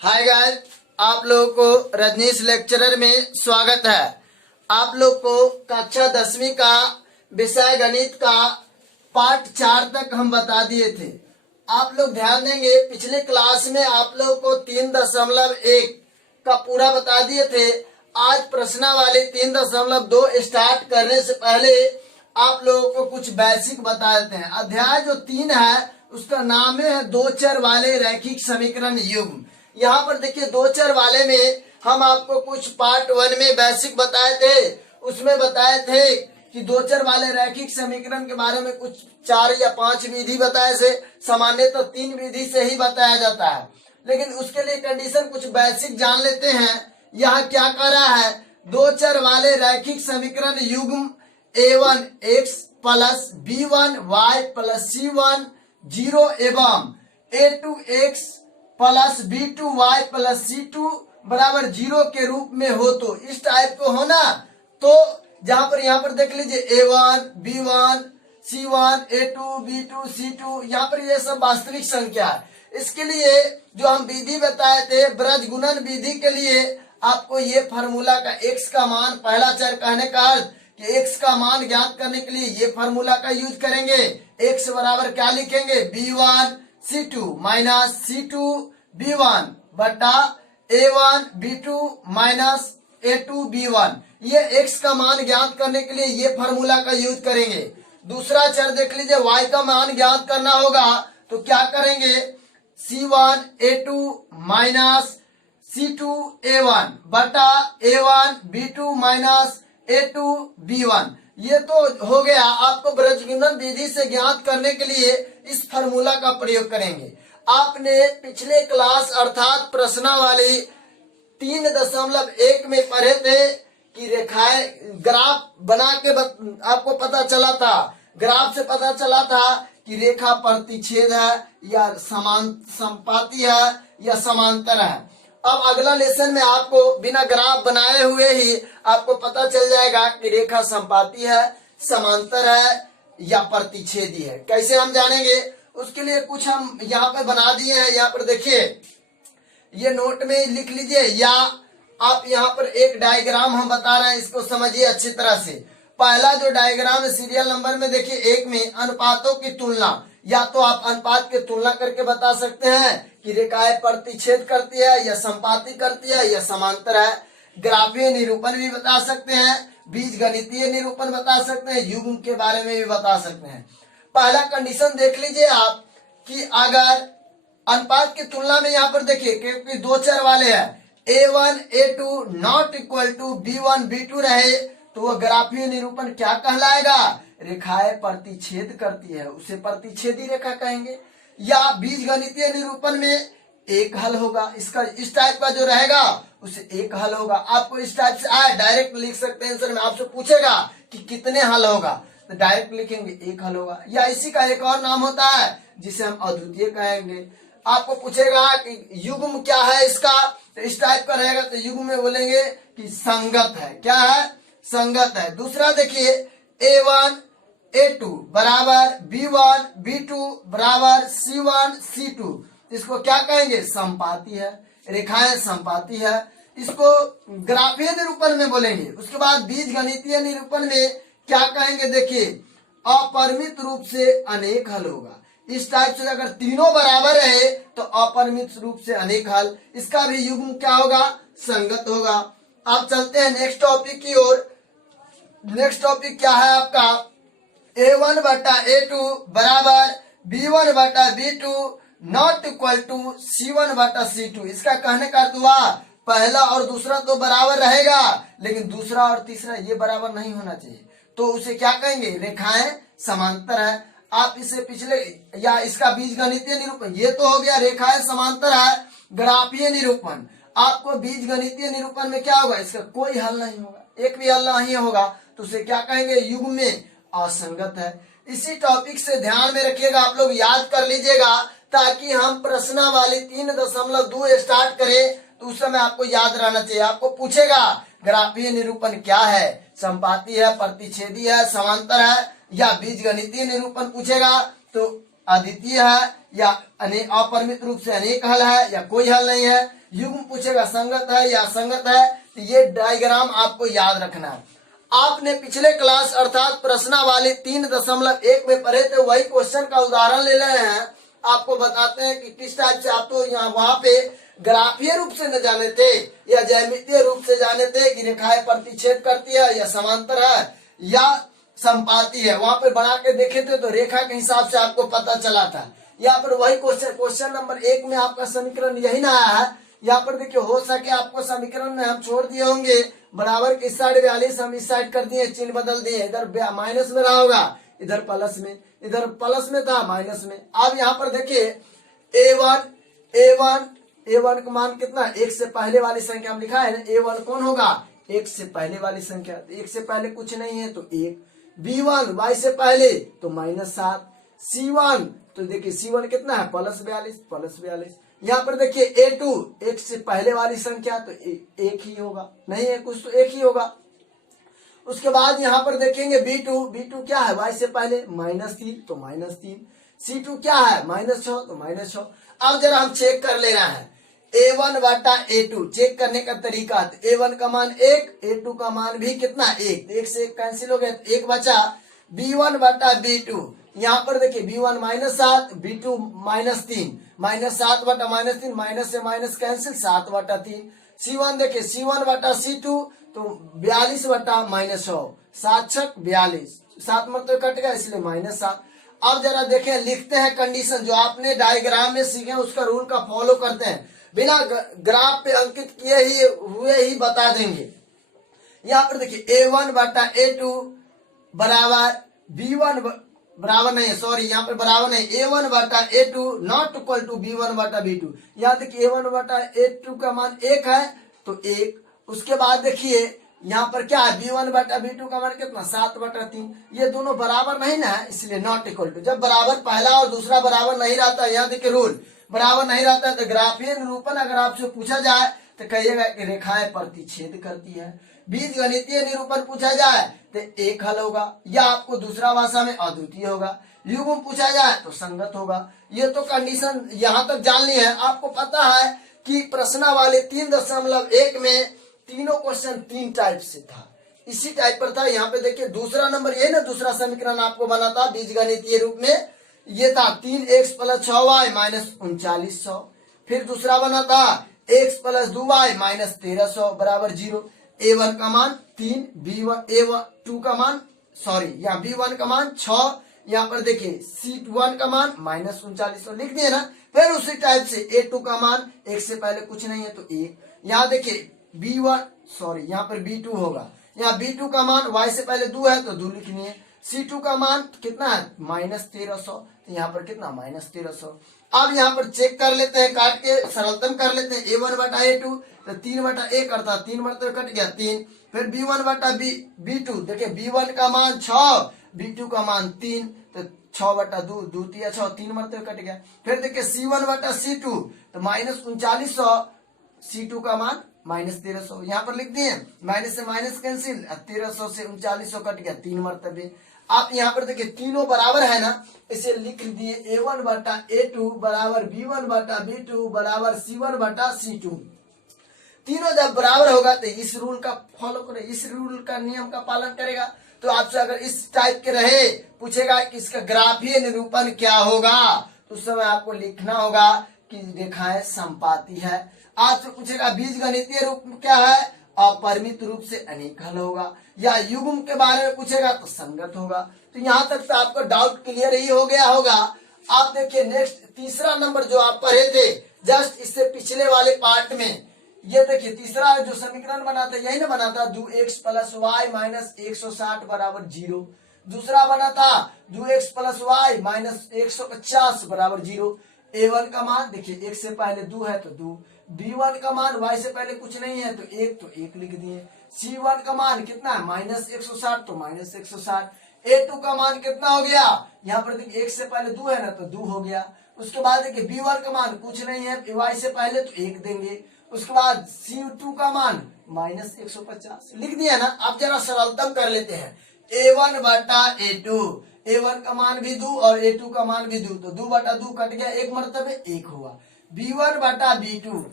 Hi guys, आप लोगों को रजनीश लेक्चरर में स्वागत है। आप लोग को कक्षा 10वीं का विषय गणित का पार्ट 4 तक हम बता दिए थे। आप लोग ध्यान देंगे, पिछले क्लास में आप लोग को 3.1 का पूरा बता दिए थे। आज प्रश्नावली 3.2 स्टार्ट करने से पहले आप लोगों को कुछ बेसिक बता देते हैं। अध्याय जो 3 है उसका नाम है दो चर वाले रैखिक समीकरण युग्म। यहाँ पर देखिए, दो चर वाले में हम आपको कुछ पार्ट 1 में बेसिक बताए थे। उसमें बताए थे कि दो चर वाले रैखिक समीकरण के बारे में कुछ 4 या 5 विधि बताए से, सामान्यतः 3 विधि से ही बताया जाता है, लेकिन उसके लिए कंडीशन कुछ बेसिक जान लेते हैं। यहाँ क्या कर रहा है, दो चर वाले रैखिक समीकरण युग्म a1 x plus b1 y plus c1 0 एवं a2 x plus b2 y plus c2 बराबर 0 के रूप में हो तो इस टाइप को होना। तो यहाँ पर देख लीजिए a1 b1 c1 a2 b2 c2, यहाँ पर ये सब वास्तविक संख्या है। इसके लिए जो हम विधि बताए थे, ब्रज गुणन विधि के लिए आपको ये फार्मूला का x का मान, पहला चर कहने का अर्थ कि x का मान ज्ञात करने के लिए ये फार्मूला का यूज करेंगे। x बराबर क्या लिखेंगे, b1 c2 minus c2 b1 बटा a1 b2 minus a2 b1। ये x का मान ज्ञात करने के लिए ये फार्मूला का यूज करेंगे। दूसरा चर देख लीजिए, y का मान ज्ञात करना होगा तो क्या करेंगे, c1 a2 minus c2 a1 बटा a1 b2 minus a2 b1। ये तो हो गया। आपको ब्रजगुणन विधि से ज्ञात करने के लिए इस फार्मूला का प्रयोग करेंगे। आपने पिछले क्लास अर्थात प्रश्नावली 3.1 में पढ़े थे कि रेखाएं, ग्राफ बना के आपको पता चला था, ग्राफ से पता चला था कि रेखा प्रतिच्छेद है या समानुपाती है या समांतर है। अब अगला लेसन में आपको बिना ग्राफ बनाए हुए ही आपको पता चल जाएगा कि रेखा समपाती है, समांतर है या प्रतिच्छेदी है। कैसे हम जानेंगे, उसके लिए कुछ हम यहाँ पे बना दिए हैं। यहाँ पर देखिए, ये नोट में लिख लीजिए, या आप यहाँ पर एक डायग्राम हम बता रहे हैं, इसको समझिए अच्छी तरह से। पहला जो डायग्राम है सीरियल नंबर में देखिए 1 में अनुपातों की तुलना, या तो आप अनुपात की तुलना करके बता सकते हैं कि रेखाएं प्रतिच्छेद करती है या संपाती करती है या समांतर है। ग्राफीय निरूपण भी बता सकते हैं, बीज गणितीय निरूपण बता सकते हैं, युग्म के बारे में भी बता सकते हैं। पहला कंडीशन देख लीजिए आप कि अगर अनुपात की तुलना में यहाँ पर देखिए, क्योंकि दो चर वाले हैं, a1 a2 not equal to b1 b2 रहे तो वह ग्राफीय निरूपण क्या कहलाएगा, रेखाएं प्रतिच्छेद करती है, उसे प्रतिच्छेदी रेखा कहेंगे। या बीज गणितीय निरूपण में एक हल होगा, इसका इस टाइप का जो रहेगा उसे एक हल होगा। आपको इस टाइप से आए डायरेक्ट लिख सकते हैं आंसर में। आपसे पूछेगा कि कितने हल होगा तो डायरेक्ट लिखेंगे एक हल होगा। या इसी का एक और नाम होता है जिसे हम अद्वितीय कहेंगे। आपको पूछेगा कि युग्म क्या है इसका, तो इस टाइप का रहेगा तो युग्म में बोलेंगे कि संगत है। क्या है, संगत है। दूसरा देखिए, a1 a2 बराबर b1 b2 बराबर c1 c2, इसको क्या कहेंगे, संपाती है, रेखाएं संपाती है, इसको ग्राफीय निरूपण में बोलेंगे। उसके बाद बीज गणितीय निरूपण में क्या कहेंगे, देखिए अपरिमित रूप से अनेक हल होगा। इस टाइप से अगर तीनों बराबर है तो अपरिमित रूप से अनेक हल, इसका भी युग्म क्या होगा, संगत होगा। आप चलते हैं नेक्स्ट टॉपिक की ओर। नेक्स्ट टॉपिक क्या है आपका, a1 बटा a2 बराबर b1 बटा b2 not equal to c1 बटा c2। इसका कहने का अर्थ हुआ पहला और दूसरा तो बराबर रहेगा, लेकिन दूसरा और तीसरा ये बराबर नहीं होना चाहिए, तो उसे क्या कहेंगे, रेखाएं समांतर है। आप इसे पिछले, या इसका बीज गणितीय निरूपण, ये तो हो गया रेखाएं समांतर है। ग्राफीय निरूपण, आपको बीज गणितीय निरूपण में क्या होगा, इसका कोई हल नहीं होगा, एक भी हल नहीं होगा, तो उसे क्या कहेंगे, युग्म में असंगत है। इसी टॉपिक से ध्यान में रखिएगा, आप लोग याद कर लीजिएगा, ताकि हम प्रश्नावली 3.2 स्टार्ट करें तो उस समय आपको याद रहना चाहिए। आपको पूछेगा ग्राफीय निरूपण क्या है, संपाती है, प्रतिच्छेदी है, समांतर है, या बीज गणितीय निरूपण पूछेगा तो अद्वितीय है या अपरिमित रूप से अनेक हल है या कोई हल नहीं है। युग्म पूछेगा संगत है या असंगत है, तो ये डायग्राम आपको याद रखना है। आपने पिछले क्लास अर्थात प्रश्नावली 3.1 में पढ़े थे, वही क्वेश्चन का उदाहरण ले रहे हैं। आपको बताते हैं कि किस टाइप से आप तो यहाँ वहां पे ग्राफीय रूप से न जाने थे या ज्यामितीय रूप से जाने थे कि रेखाएं प्रतिच्छेद करती है या समांतर है या संपाती है। वहां पे बना के देखे थे तो रेखा के हिसाब से आपको पता चला था। यहाँ पर वही क्वेश्चन नंबर 1 में आपका समीकरण यही ना आया है। यहाँ पर देखिए, हो सके आपको समीकरण में हम छोड़ दिए होंगे, बराबर के इस साइड 42 हम इस साइड कर दिए, चिन्ह बदल दिए, इधर माइनस में रहा होगा, इधर प्लस में, इधर प्लस में था माइनस में। अब यहाँ पर देखिए a1 का मान कितना, 1 से पहले वाली संख्या हम लिखा है ना, a1 कौन होगा, 1 से पहले वाली संख्या, 1 से पहले कुछ नहीं है तो 1, b1 y से पहले तो -7, c1 तो देखिए c1 कितना है +42। यहाँ पर देखिए a2 1 से पहले वाली संख्या तो एक ही होगा, नहीं है कुछ तो एक ही होगा। उसके बाद यहाँ पर देखेंगे b2 क्या है, y से पहले -3 तो -3, c2 क्या है -6 तो -6। अब जरा हम चेक कर लेना है a1 बटा a2, चेक करने का तरीका, a1 का मान 1, a2 का मान भी कितना 1, 1 से 1 कैंसिल हो गया, 1 बचा। b1 बटा b2, यहाँ पर देखिए b1 -7, b2 -3, -7 बटा -3, माइनस से माइनस कैंसिल, 7 बटा 3। c1 देखिए c1 बटा c2 तो 42 बटा -100, 7 छक 42, 7 मतलब कट गया इसलिए -7। अब जरा देखें, लिखते हैं कंडीशन, जो आपने डायग्राम में सीखे उसका रूल का फॉलो करते हैं, बिना ग्राफ पे अंकित किए हुए ही बता देंगे। यहाँ पर देखिए a1 बटा a2 बराबर b1 बराबर नहीं है, सॉरी यहाँ पर बराबर नहीं, a1 बटा a2 not equal to b1 बटा b2। यहाँ देखिए a1 बटा a2 का मान 1 है तो 1। उसके बाद देखिए यहाँ पर क्या है, b1 बटा b2 का मान कितना 7 बटा 3, ये दोनों बराबर नहीं ना है, इसलिए नॉट इक्वल टू। जब बराबर पहला और दूसरा बराबर नहीं रहता, यहाँ देखिए रूल बराबर नहीं रहता है तो ग्राफीय निरूपण अगर आपसे पूछा जाए तो कहिएगा कि रेखाएं प्रतिच्छेद करती है। बीज गणितीय निरूपण पूछा जाए तो एक हल होगा, या आपको दूसरा भाषा में अद्वितीय होगा। युग्म पूछा जाए तो संगत होगा। ये तो कंडीशन यहाँ तक जाननी है। आपको पता है कि प्रश्नावली 3.1 में तीनों क्वेश्चन 3 टाइप से था, इसी टाइप पर था। यहाँ पे देखिए दूसरा नंबर ये ना, दूसरा समीकरण आपको बना था बीज गणितीय रूप में, ये था 3x + 6y - 3900। फिर दूसरा बना था x + 2y - 1300 बराबर 0। a1 का मान 3, a2 का मान यहाँ b1 का मान 6, यहाँ पर देखिए c1 का मान -3900 लिख दिए ना। फिर उसी टाइप से a2 का मान 1 से पहले कुछ नहीं है तो 1। यहाँ देखिए यहाँ पर b2 होगा, यहाँ b2 का मान y से पहले 2 है तो 2 लिखनी है। c2 का मान कितना है -1300, तो यहाँ पर कितना -1300। अब यहाँ पर चेक कर लेते हैं, काट के सरलतम कर लेते हैं। a1 बटा a2 तो 3 बटा 1 अर्थात 3 मरतबे कट गया 3। फिर b1 बटा b2 देखिए b1 का मान 6, b2 का मान 3 तो 6 बटा 2, 2 3 6, 3 मरतबे कट गया। फिर देखिए c1 बटा c2 तो -3900, c2 का मान -1300, यहाँ पर लिख दिए, माइनस से माइनस कैंसिल, 1300 से 3900 कट गया 3 मरतबे। आप यहाँ पर देखिए तीनों बराबर है ना, इसे लिख दिए a1 बटा a2 बराबर b1 बटा b2 बराबर c1 बटा c2। तीनों जब बराबर होगा तो इस रूल का फॉलो करे, इस रूल का नियम का पालन करेगा। तो आपसे अगर इस टाइप के रहे, पूछेगा कि इसका ग्राफीय निरूपण क्या होगा, तो उस समय आपको लिखना होगा कि रेखाएं संपाती है। आपसे पूछेगा बीज गणितीय रूप क्या है, अपरिमित रूप से अनेक हल होगा। या युग्म के बारे में पूछेगा तो संगत होगा। तो यहाँ तक तो आपको डाउट क्लियर ही हो गया होगा। आप देखिए नेक्स्ट तीसरा नंबर जो आप पढ़े थे जस्ट इससे पिछले वाले पार्ट में, ये देखिए तीसरा जो समीकरण बना था यही ना बना था 2x + y - 160 बराबर 0। दूसरा बना था 2x + y - 150 बराबर 0। a1 का मान देखिए 1 से पहले 2 है तो 2, b1 का मान y से पहले कुछ नहीं है तो 1 लिख दिए। c1 का मान कितना है -160 तो -160। a2 का मान कितना हो गया, यहाँ पर देखिए 1 से पहले 2 है ना तो 2 हो गया। उसके बाद देखिए b1 का मान कुछ नहीं है, y से पहले तो 1 देंगे। उसके बाद c2 का मान -150 लिख दिया ना। अब जरा सरलतम कर लेते हैं, a1 बटा a2, a1 का मान भी 2 और a2 का मान भी 2 तो 2 बटा 2 कट गया, 1 मरतबे 1 हुआ। b1 बटा b2,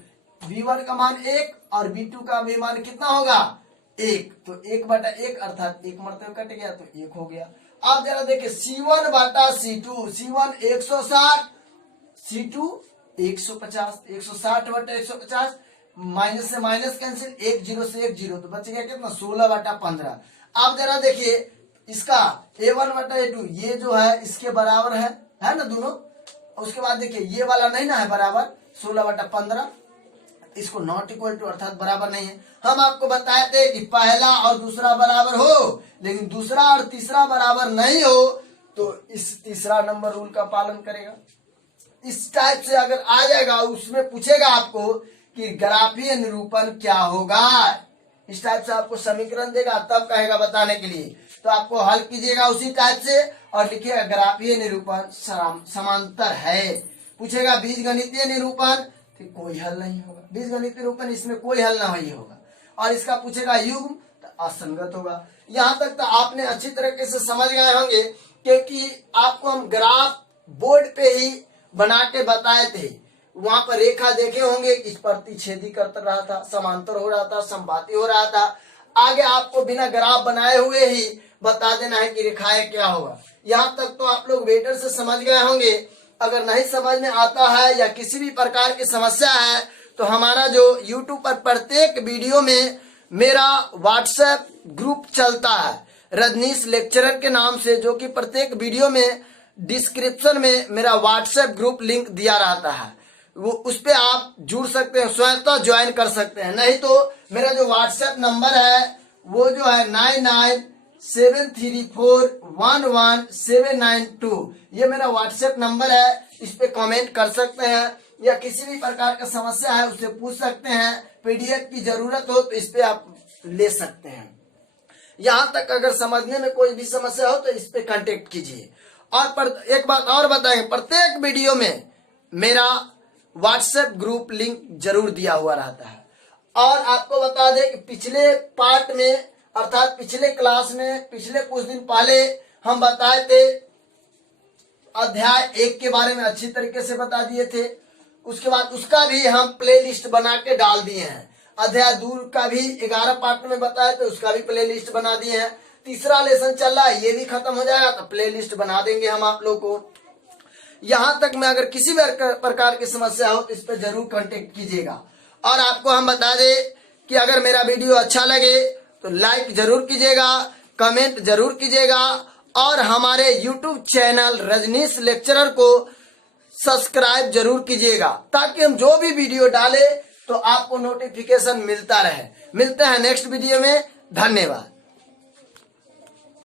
V1 का मान 1 और V2 का भी मान कितना होगा 1, तो 1/1 अर्थात 1 मरते हुए कट गया तो 1 हो गया। आप जरा देखिए C1/C2, C1 160, C2 150, 160/150, माइनस से माइनस कैंसिल, 1 0 से 1 0, तो बच गया कितना 16/15। आप जरा देखिए इसका A1/A2 ये जो है इसके बराबर है ना दोनों। उसके बाद देखिए ये वाला नहीं ना है बराबर 16/15, इसको नॉट इक्वल टू अर्थात बराबर नहीं है। हम आपको बताए थे कि पहला और दूसरा बराबर हो, लेकिन दूसरा और तीसरा बराबर नहीं हो तो इस तीसरा नंबर रूल का पालन करेगा। इस टाइप से अगर आ जाएगा, उसमें पूछेगा आपको कि ग्राफीय निरूपण क्या होगा, इस टाइप से आपको समीकरण देगा तब कहेगा बताने के लिए, तो आपको हल कीजिएगा उसी टाइप से और लिखिएगा ग्राफीय निरूपण समांतर है। पूछेगा बीजगणितीय निरूपण तो कोई हल नहीं होगा, बीजगणितीय निरूपण इसमें कोई हल नहीं होगा। और इसका पूछेगा युग्म तो असंगत होगा। यहाँ तक तो आपने अच्छी तरीके से समझ गए होंगे, क्योंकि आपको हम ग्राफ बोर्ड पे ही बना के बताए थे। वहां पर रेखा देखे होंगे, इस प्रतिच्छेदी कर रहा था, समांतर हो रहा था, समबाती हो रहा था। आगे आपको बिना ग्राफ बनाए हुए ही बता देना है कि रेखाएं क्या होगा। यहाँ तक तो आप लोग बेटर से समझ गए होंगे। अगर नहीं समझ में आता है या किसी भी प्रकार की समस्या है तो हमारा जो YouTube पर प्रत्येक वीडियो में मेरा व्हाट्सएप ग्रुप चलता है रजनीश लेक्चरर के नाम से, जो कि प्रत्येक वीडियो में डिस्क्रिप्शन में मेरा व्हाट्सएप ग्रुप लिंक दिया रहता है। वो उस पे आप जुड़ सकते हैं, स्वयं तो ज्वाइन कर सकते हैं। नहीं तो मेरा जो व्हाट्सएप नंबर है वो जो है 9973411792, ये मेरा व्हाट्सएप नंबर है। इस पे कमेंट कर सकते हैं या किसी भी प्रकार का समस्या है उससे पूछ सकते हैं। PDF की जरूरत हो तो इस पे आप ले सकते हैं। यहाँ तक अगर समझने में कोई भी समस्या हो तो इस पे कांटेक्ट कीजिए। और एक बात और बताएंगे, प्रत्येक वीडियो में मेरा व्हाट्सएप ग्रुप लिंक जरूर दिया हुआ रहता है। और आपको बता दें कि पिछले पार्ट में अर्थात पिछले क्लास में पिछले कुछ दिन पहले हम बताए थे अध्याय 1 के बारे में अच्छी तरीके से बता दिए थे। उसके बाद उसका भी हम प्लेलिस्ट बना के डाल दिए हैं। अध्याय 2 का भी 11 पार्ट में बताया तो उसका भी प्लेलिस्ट बना दिए हैं। तीसरा लेसन चल रहा है, ये भी खत्म हो जाएगा तो प्लेलिस्ट बना देंगे हम आप लोग को। यहाँ तक में अगर किसी भी प्रकार की समस्या हो तो इस पर जरूर कांटेक्ट कीजिएगा। और आपको हम बता दें कि अगर मेरा वीडियो अच्छा लगे तो लाइक जरूर कीजिएगा, कमेंट जरूर कीजिएगा और हमारे YouTube चैनल रजनीश लेक्चरर को सब्सक्राइब जरूर कीजिएगा, ताकि हम जो भी वीडियो डालें तो आपको नोटिफिकेशन मिलता रहे। मिलते हैं नेक्स्ट वीडियो में। धन्यवाद।